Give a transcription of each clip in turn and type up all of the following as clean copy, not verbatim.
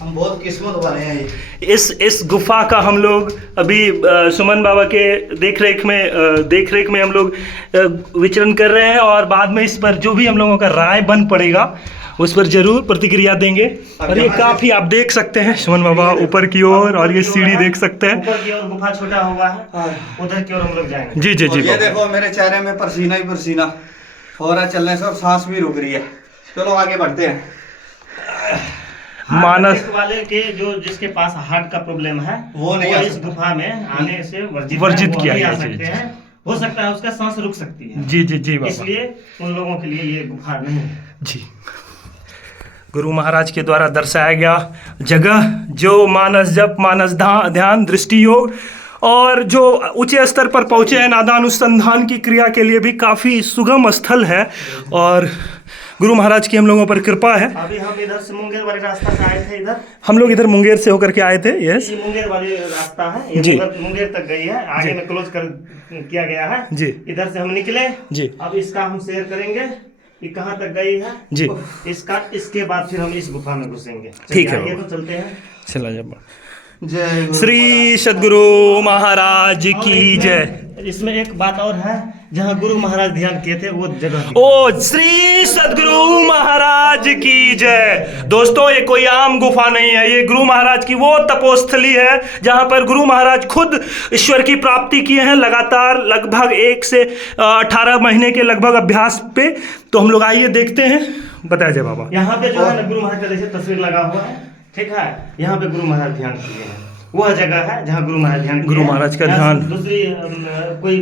हम बहुत किस्मत वाले हैं। इस गुफा का हम लोग अभी सुमन बाबा के देख रेख में हम लोग विचरण कर रहे हैं, और बाद में इस पर जो भी हम लोगों का राय बन पड़ेगा उस पर जरूर प्रतिक्रिया देंगे। और ये काफी आप देख सकते हैं सुमन बाबा ऊपर की ओर, और ये सीढ़ी देख सकते हैं। ऊपर की ओर गुफा छोटा हुआ है, उधर की ओर हम लोग जाएंगे। जी जी जी। ये देखो मेरे चेहरे में पसीना ही पसीना हो रहा है चलने से, और सांस भी रुक रही है। चलो आगे बढ़ते हैं। मानस वाले के जो जिसके पास हार्ट का प्रॉब्लम है वो नहीं आ इस सकता। गुफा में आने से वर्जित किया नहीं आ गया। सकते हैं। हो सकता है उसका सांस रुक सकती है। जी जी जी बाबा। इसलिए उन लोगों के लिए ये गुफा नहीं है। जी, गुरु महाराज के द्वारा दर्शाया गया जगह जो मानस जप, मानस ध्यान, दृष्टि योग और जो ऊंचे स्तर पर पहुंचे हैं नादा अनुसंधान की क्रिया के लिए भी काफ़ी सुगम स्थल है, और गुरु महाराज की हम लोगों पर कृपा है। अभी हम इधर से मुंगेर वाले रास्ता से आए थे। इधर हम लोग इधर मुंगेर से होकर के आए थे। यस ये मुंगेर वाली रास्ता है, ये जी। मुंगेर तक गई है, आगे में क्लोज कर किया गया है जी। इधर से हम निकले जी। अब इसका हम शेयर करेंगे कि कहाँ तक गई है जी। इसके बाद फिर हम इस गुफा में घुसेंगे। ठीक है आगे बाबा। तो चलते हैं। चला जब जय गुरु श्री सद्गुरु महाराज की जय। इसमें एक बात और है, जहाँ गुरु महाराज ध्यान किए थे वो जगह ओ श्री सद्गुरु महाराज की जय। दोस्तों ये कोई आम गुफा नहीं है, ये गुरु महाराज की वो तपोस्थली है जहाँ पर गुरु महाराज खुद ईश्वर की प्राप्ति किए हैं लगातार लगभग 1 से 18 महीने के लगभग अभ्यास पे। तो हम लोग आइए देखते हैं। बताया जाए बाबा। यहाँ पे जो है ना गुरु महाराज का जैसे तस्वीर लगा हुआ है, ठीक है, यहाँ पे गुरु महाराज ध्यान किए हैं। वह जगह है जहाँ गुरु महाराज ध्यान किए गुरु हैं। महाराज का यहाँ ध्यान। दूसरी कोई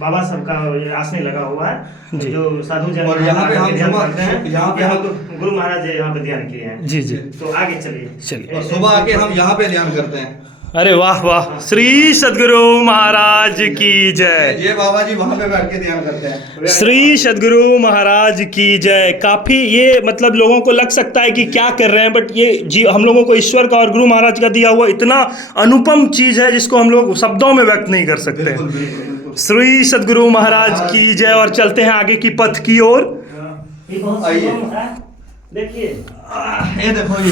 बाबा सब का आसनी लगा हुआ है जी। जो साधु जन और यहाँ पे हम ध्यान सुबह- करते हैं। यहाँ पे यहाँ हम- तो गुरु महाराज यहाँ पे ध्यान किए हैं। जी जी तो आगे चलिए चलिए। और सुबह आके हम यहाँ पे ध्यान करते हैं। अरे वाह वाह, श्री सद्गुरु महाराज की जय। ये बाबा जी वहाँ पे बैठ के ध्यान करते हैं। श्री सद्गुरु महाराज की जय। काफ़ी ये मतलब लोगों को लग सकता है कि क्या कर रहे हैं, बट ये जी हम लोगों को ईश्वर का और गुरु महाराज का दिया हुआ इतना अनुपम चीज़ है जिसको हम लोग शब्दों में व्यक्त नहीं कर सकते। बिल्कुल बिल्कुल बिल्कुल। श्री सद्गुरु महाराज की जय। और चलते हैं आगे की पथ की ओर। ये बहुत आइए। सुगम है। देखिए ये देखो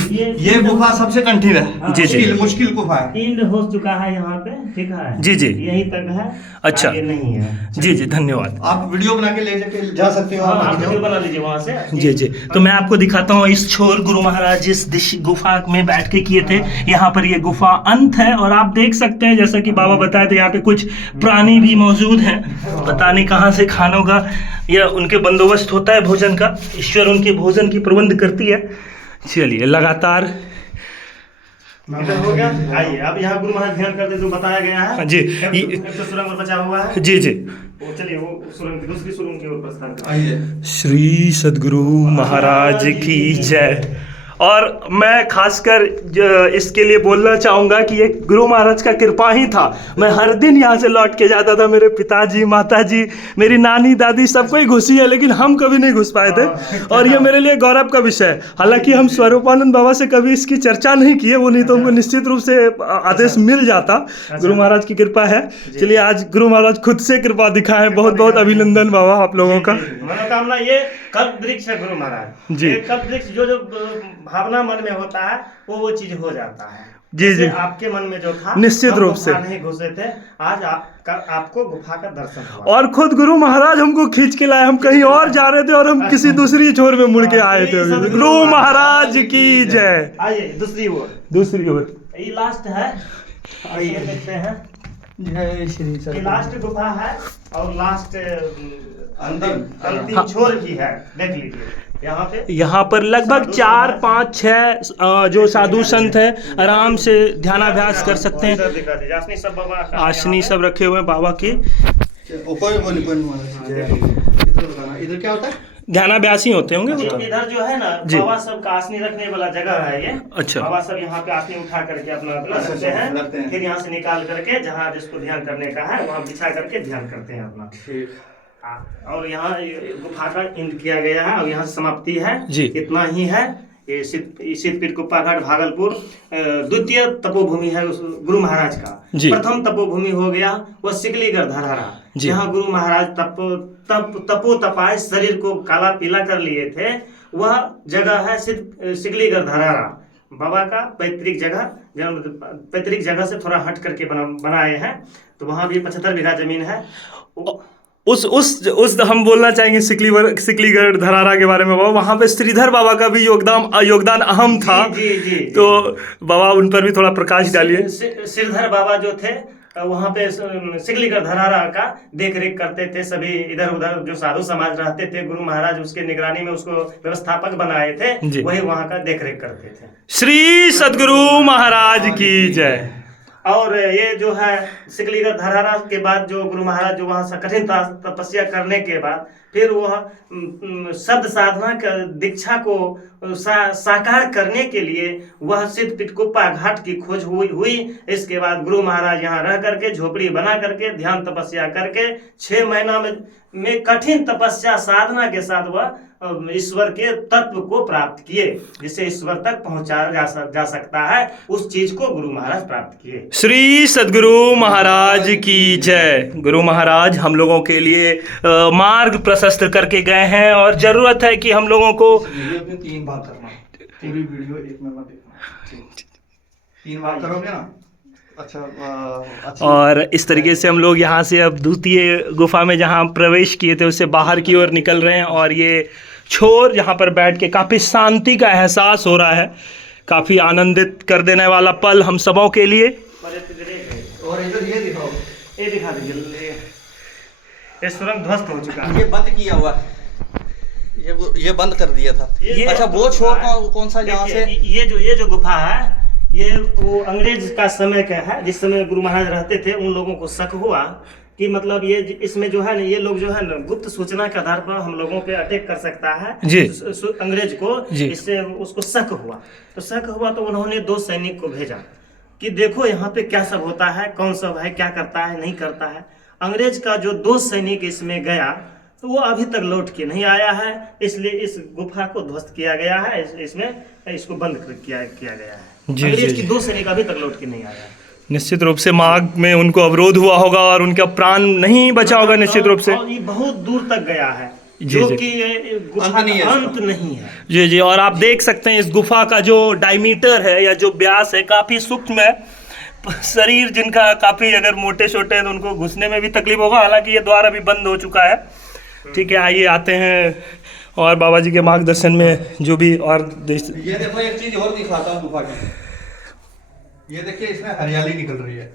ये गुफा सबसे कठिन है। जी, जी। मुश्किल गुफा है। एंड हो चुका है यहाँ पे, ठीक है। जी, जी। यहीं तक है। अच्छा। आगे नहीं है। जी जी धन्यवाद। आप वीडियो बना के ले जाके जा सकते हो। हाँ, आप आप वीडियो। वीडियो बना लीजिए वहाँ से। जी जी, तो मैं आपको दिखाता हूँ इस छोर गुरु महाराज जिस दिश गुफा में बैठ के किए थे। यहाँ पर ये गुफा अंत है, और आप देख सकते हैं जैसा कि बाबा बताए थे यहाँ पे कुछ प्राणी भी मौजूद हैं। पता नहीं कहाँ से खानों का या उनके बंदोबस्त होता है भोजन का, ईश्वर उनके भोजन की प्रबंध करती है। चलिए लगातार इधर हो गया। आइए अब यहाँ गुरु महाराज ध्यान करते जो बताया गया है। जी। एक तो सुरंग और बचा हुआ है। जी जी। वो चलिए वो सुरंग दूसरी सुरंग की ओर प्रस्थान करें। आइए। श्री सद्गुरु महाराज की जय। और मैं खासकर इसके लिए बोलना चाहूँगा कि ये गुरु महाराज का कृपा ही था। मैं हर दिन यहाँ से लौट के जाता था। मेरे पिताजी, माताजी, मेरी नानी, दादी सब कोई घुसी है, लेकिन हम कभी नहीं घुस पाए थे। और ये मेरे लिए गौरव का विषय है। हालांकि हम स्वरूपानंद बाबा से कभी इसकी चर्चा नहीं किए, वो नहीं तो हमको निश्चित रूप से आदेश मिल जाता। गुरु महाराज की कृपा है। चलिए आज गुरु महाराज खुद से कृपा दिखाएं। बहुत बहुत अभिनंदन बाबा आप लोगों का। मनोकामना ये कल्प वृक्ष है गुरु महाराज जी। ये कल्प वृक्ष जो भावना मन में होता है वो चीज हो जाता है। जी, जी। जैसे आपके मन में जो था निश्चित हम रूप से। गुफा नहीं घुसे थे, आज आपको गुफा का दर्शन हुआ। और खुद गुरु महाराज हमको खींच के लाए। हम कहीं और जा रहे थे और हम किसी दूसरी छोर में मुड़ के आए थे। गुरु महाराज की जय। आइए दूसरी ओर। दूसरी ओर ये लास्ट है। आइए देखते हैं। जय श्री ये सद्गुरु। लास्ट गुफा है और लास्ट अंतिम हाँ। छोर की है। देख लीजिए यहाँ पे। यहाँ पर लगभग 4, 5, 6 जो साधु संत है आराम से ध्यानाभ्यास कर सकते हैं। इधर दिखा दीजिए आसनी सब बाबा का आसनी यहाँ सब रखे हुए हैं बाबा के। कोई इधर बताना, इधर क्या होता है? ध्यानाभ्यास ही होते होंगे वो पे। तो। इधर जो है ना जी। बाबा सब का आसनी रखने वाला जगह है ये। अच्छा। बाबा सब यहाँ पे आसनी उठा करके अपना अपना अच्छा, रखते रखते हैं, हैं। फिर यहाँ से निकाल करके जहाँ जिसको ध्यान करने का है वहाँ बिछा करके ध्यान करते हैं अपना। और यहाँ ये गुफा का एंड किया गया है और यहाँ समाप्ति है। जी। इतना ही है। ये सिद्धपीठ कुप्पा घाट भागलपुर द्वितीय तपोभूमि है उस गुरु महाराज का। जी। प्रथम तपोभूमि हो गया वो सिकलीगढ़ धरहरा, जी। जहाँ गुरु महाराज तपो तपाए शरीर को काला पीला कर लिए थे। वह जगह है सिकलीगढ़ धरहरा। बाबा का पैतृक जगह से थोड़ा हट करके बनाए हैं। तो वहाँ भी 75 बीघा जमीन है। उस हम बोलना चाहेंगे सिकलीगढ़ धरारा के बारे में बाबा। वहाँ पे श्रीधर बाबा का भी योगदान अहम था। जी। तो बाबा उन पर भी थोड़ा प्रकाश डालिए। श्रीधर बाबा जो थे वहाँ पे सिकलीगढ़ धरारा का देख रेख करते थे। सभी इधर उधर जो साधु समाज रहते थे, गुरु महाराज उसके निगरानी में उसको व्यवस्थापक बनाए थे, वही वहाँ का देख रेख करते थे। श्री सद्गुरु महाराज की जय। और ये जो है सिकलीगढ़ धरारा के बाद जो गुरु महाराज जो वहाँ कठिन तपस्या करने के बाद फिर वह शब्द साधना का दीक्षा को साकार करने के लिए वह सिद्ध पिटकुप्पा घाट की खोज हुई। इसके बाद गुरु महाराज यहाँ रह करके झोपड़ी बना करके ध्यान तपस्या करके 6 महीना में कठिन तपस्या साधना के साथ वह ईश्वर के तत्व को प्राप्त किए, जिसे ईश्वर तक पहुंचाया जा सकता है। उस चीज को गुरु महाराज प्राप्त किए। श्री सद्गुरु महाराज की जय। गुरु महाराज हम लोगों के लिए मार्ग प्रशस्त करके गए हैं और जरूरत है कि हम लोगों को 3 बार करना, पूरी वीडियो 1 में मत देखना, 3 बार करोगे ना। अच्छा। और इस तरीके से हम लोग यहाँ से अब द्वितीय गुफा में जहाँ प्रवेश किए थे उससे बाहर की ओर निकल रहे हैं। और ये छोर यहाँ पर बैठ के काफ़ी शांति का एहसास हो रहा है, काफ़ी आनंदित कर देने वाला पल हम सबों के लिए। और इधर ये दिखाओ, ये दिखा दीजिए। ये सुरंग ध्वस्त हो चुका है, ये बंद किया हुआ, ये बंद कर दिया था। अच्छा, वो छोर कौन सा जहाँ से ये जो गुफा है ये वो अंग्रेज का समय का है। जिस समय गुरु महाराज रहते थे उन लोगों को शक हुआ कि मतलब ये इसमें जो है ना, ये लोग जो है ना गुप्त सूचना के आधार पर हम लोगों पे अटैक कर सकता है जी। अंग्रेज को। इससे उसको शक हुआ तो उन्होंने 2 सैनिक को भेजा कि देखो यहाँ पे क्या सब होता है, कौन सब है, क्या करता है, नहीं करता है। अंग्रेज का जो 2 सैनिक इसमें गया तो वो अभी तक लौट के नहीं आया है, इसलिए इस गुफा को ध्वस्त किया गया है। इसमें इसको बंद किया गया है। अंग्रेज की 2 सैनिक अभी तक लौट के नहीं आया है। निश्चित रूप से मार्ग में उनको अवरोध हुआ होगा और उनका प्राण नहीं बचा होगा निश्चित रूप से। और ये बहुत दूर तक गया है, जो कि गुफा का अंत नहीं है। जी। और आप देख सकते हैं इस गुफा का जो डायमीटर है या जो व्यास है काफी सूक्ष्म है। शरीर जिनका काफी अगर मोटे छोटे हैं तो उनको घुसने में भी तकलीफ होगा, हालांकि ये द्वार अभी बंद हो चुका है। ठीक है, आइए आते हैं और बाबा जी के मार्गदर्शन में जो भी। और ये देखो, एक चीज और दिखाता हूँ गुफा की। ये देखिए, इसमें हरियाली निकल रही है।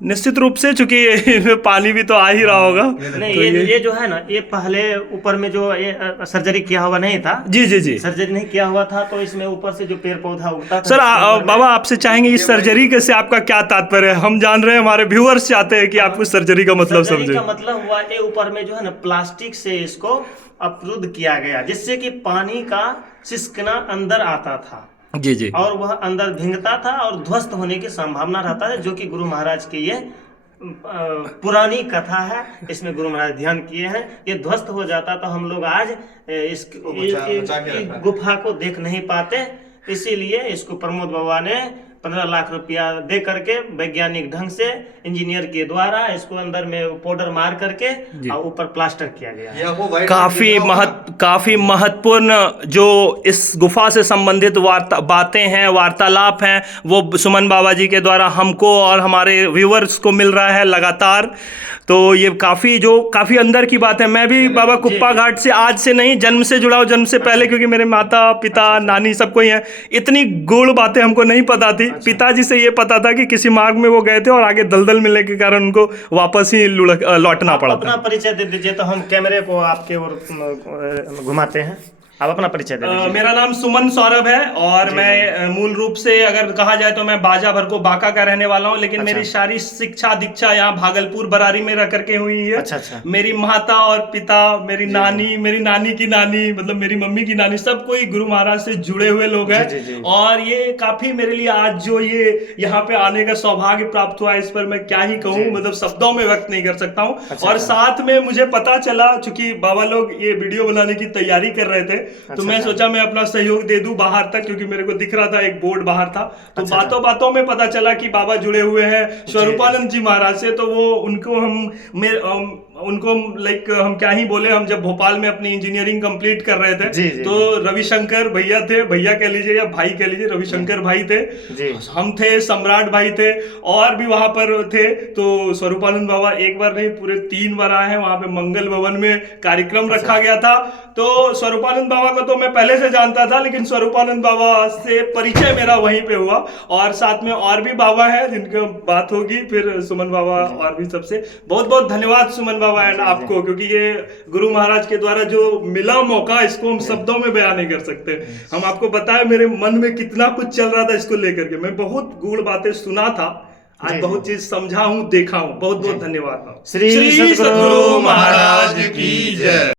निश्चित रूप से, चूंकि इसमें पानी भी तो आ ही रहा होगा। नहीं, तो ये जो है ना, ये पहले ऊपर में जो ये सर्जरी किया हुआ नहीं था। जी। सर्जरी नहीं किया हुआ था तो इसमें ऊपर से जो पेड़ पौधा उगता था। सर बाबा आपसे चाहेंगे इस सर्जरी के से आपका क्या तात्पर्य है? हम जान रहे हैं, हमारे व्यूअर्स चाहते हैं कि आप उस सर्जरी का मतलब समझे। सर्जरी का मतलब हुआ ये ऊपर में जो है ना प्लास्टिक से इसको अवरुद्ध किया गया, जिससे कि पानी का सिसकना अंदर आता था। जी। और वह अंदर भींगता था और ध्वस्त होने की संभावना रहता है, जो कि गुरु महाराज की ये पुरानी कथा है। इसमें गुरु महाराज ध्यान किए हैं। ये ध्वस्त हो जाता तो हम लोग आज इस गुफा को देख नहीं पाते। इसीलिए इसको प्रमोद बाबा ने 15 लाख रुपया दे करके वैज्ञानिक ढंग से इंजीनियर के द्वारा इसको अंदर में पाउडर मार करके और ऊपर प्लास्टर किया गया। काफी महत्वपूर्ण जो इस गुफा से संबंधित बातें हैं, वार्तालाप हैं, वो सुमन बाबा जी के द्वारा हमको और हमारे व्यूअर्स को मिल रहा है लगातार। तो ये काफी अंदर की बात है। मैं भी बाबा कुप्पा घाट से आज से नहीं, जन्म से जुड़ा हूँ, जन्म से पहले, क्योंकि मेरे माता पिता नानी सब कोई हैं। इतनी गूढ़ बातें हमको नहीं पता थी। पिताजी से ये पता था कि किसी मार्ग में वो गए थे और आगे दलदल मिलने के कारण उनको वापस ही लौटना पड़ा था। अपना परिचय दे दीजिए तो हम कैमरे को आपके ओर घुमाते हैं। आप अपना परिचय दे दीजिए। मेरा नाम सुमन सौरभ है और मैं मूल रूप से अगर कहा जाए तो मैं बाजा भरको बांका का रहने वाला हूँ, लेकिन मेरी सारी शिक्षा दीक्षा यहाँ भागलपुर बरारी में रह करके हुई है। अच्छा। मेरी मेरी माता और पिता, मेरी नानी, मेरी नानी की नानी, मतलब मेरी मम्मी की नानी, सब कोई गुरु महाराज से जुड़े हुए लोग हैं। और ये काफी मेरे लिए आज जो ये यहाँ पे आने का सौभाग्य प्राप्त हुआ, इस पर मैं क्या ही कहूँ, मतलब शब्दों में व्यक्त नहीं कर सकता हूँ। और साथ में मुझे पता चला, चूंकि बाबा लोग ये वीडियो बनाने की तैयारी कर रहे थे, तो मैं सोचा मैं अपना सहयोग दे दूं बाहर तक, क्योंकि मेरे को दिख रहा था एक बोर्ड बाहर था। तो बातों बातों में पता चला कि बाबा जुड़े हुए हैं स्वरूपानंद जी महाराज से। तो वो उनको हम उनको लाइक हम क्या ही बोले, हम जब भोपाल में अपनी इंजीनियरिंग कंप्लीट कर रहे थे जी, जी, तो रविशंकर भैया थे, भैया कह लीजिए या भाई कह लीजिए, रविशंकर भाई थे, जी। हम थे, सम्राट भाई थे, और भी वहां पर थे। तो स्वरूपानंद बाबा एक बार नहीं पूरे 3 बार आए हैं। वहां पे मंगल भवन में कार्यक्रम रखा गया था। तो स्वरूपानंद बाबा को तो मैं पहले से जानता था, लेकिन स्वरूपानंद बाबा से परिचय मेरा वहीं पे हुआ। और साथ में और भी बाबा हैं जिनकी बात होगी फिर, सुमन बाबा और भी। सबसे बहुत बहुत धन्यवाद सुमन बाबा एंड आपको, क्योंकि ये गुरु महाराज के द्वारा जो मिला मौका, इसको हम शब्दों में बयान नहीं कर सकते। हम आपको बताएं मेरे मन में कितना कुछ चल रहा था इसको लेकर के। मैं बहुत गूढ़ बातें सुना था, आज बहुत चीज समझा हूँ, देखा हूँ। बहुत बहुत धन्यवाद। श्री सद्गुरु महाराज की जय।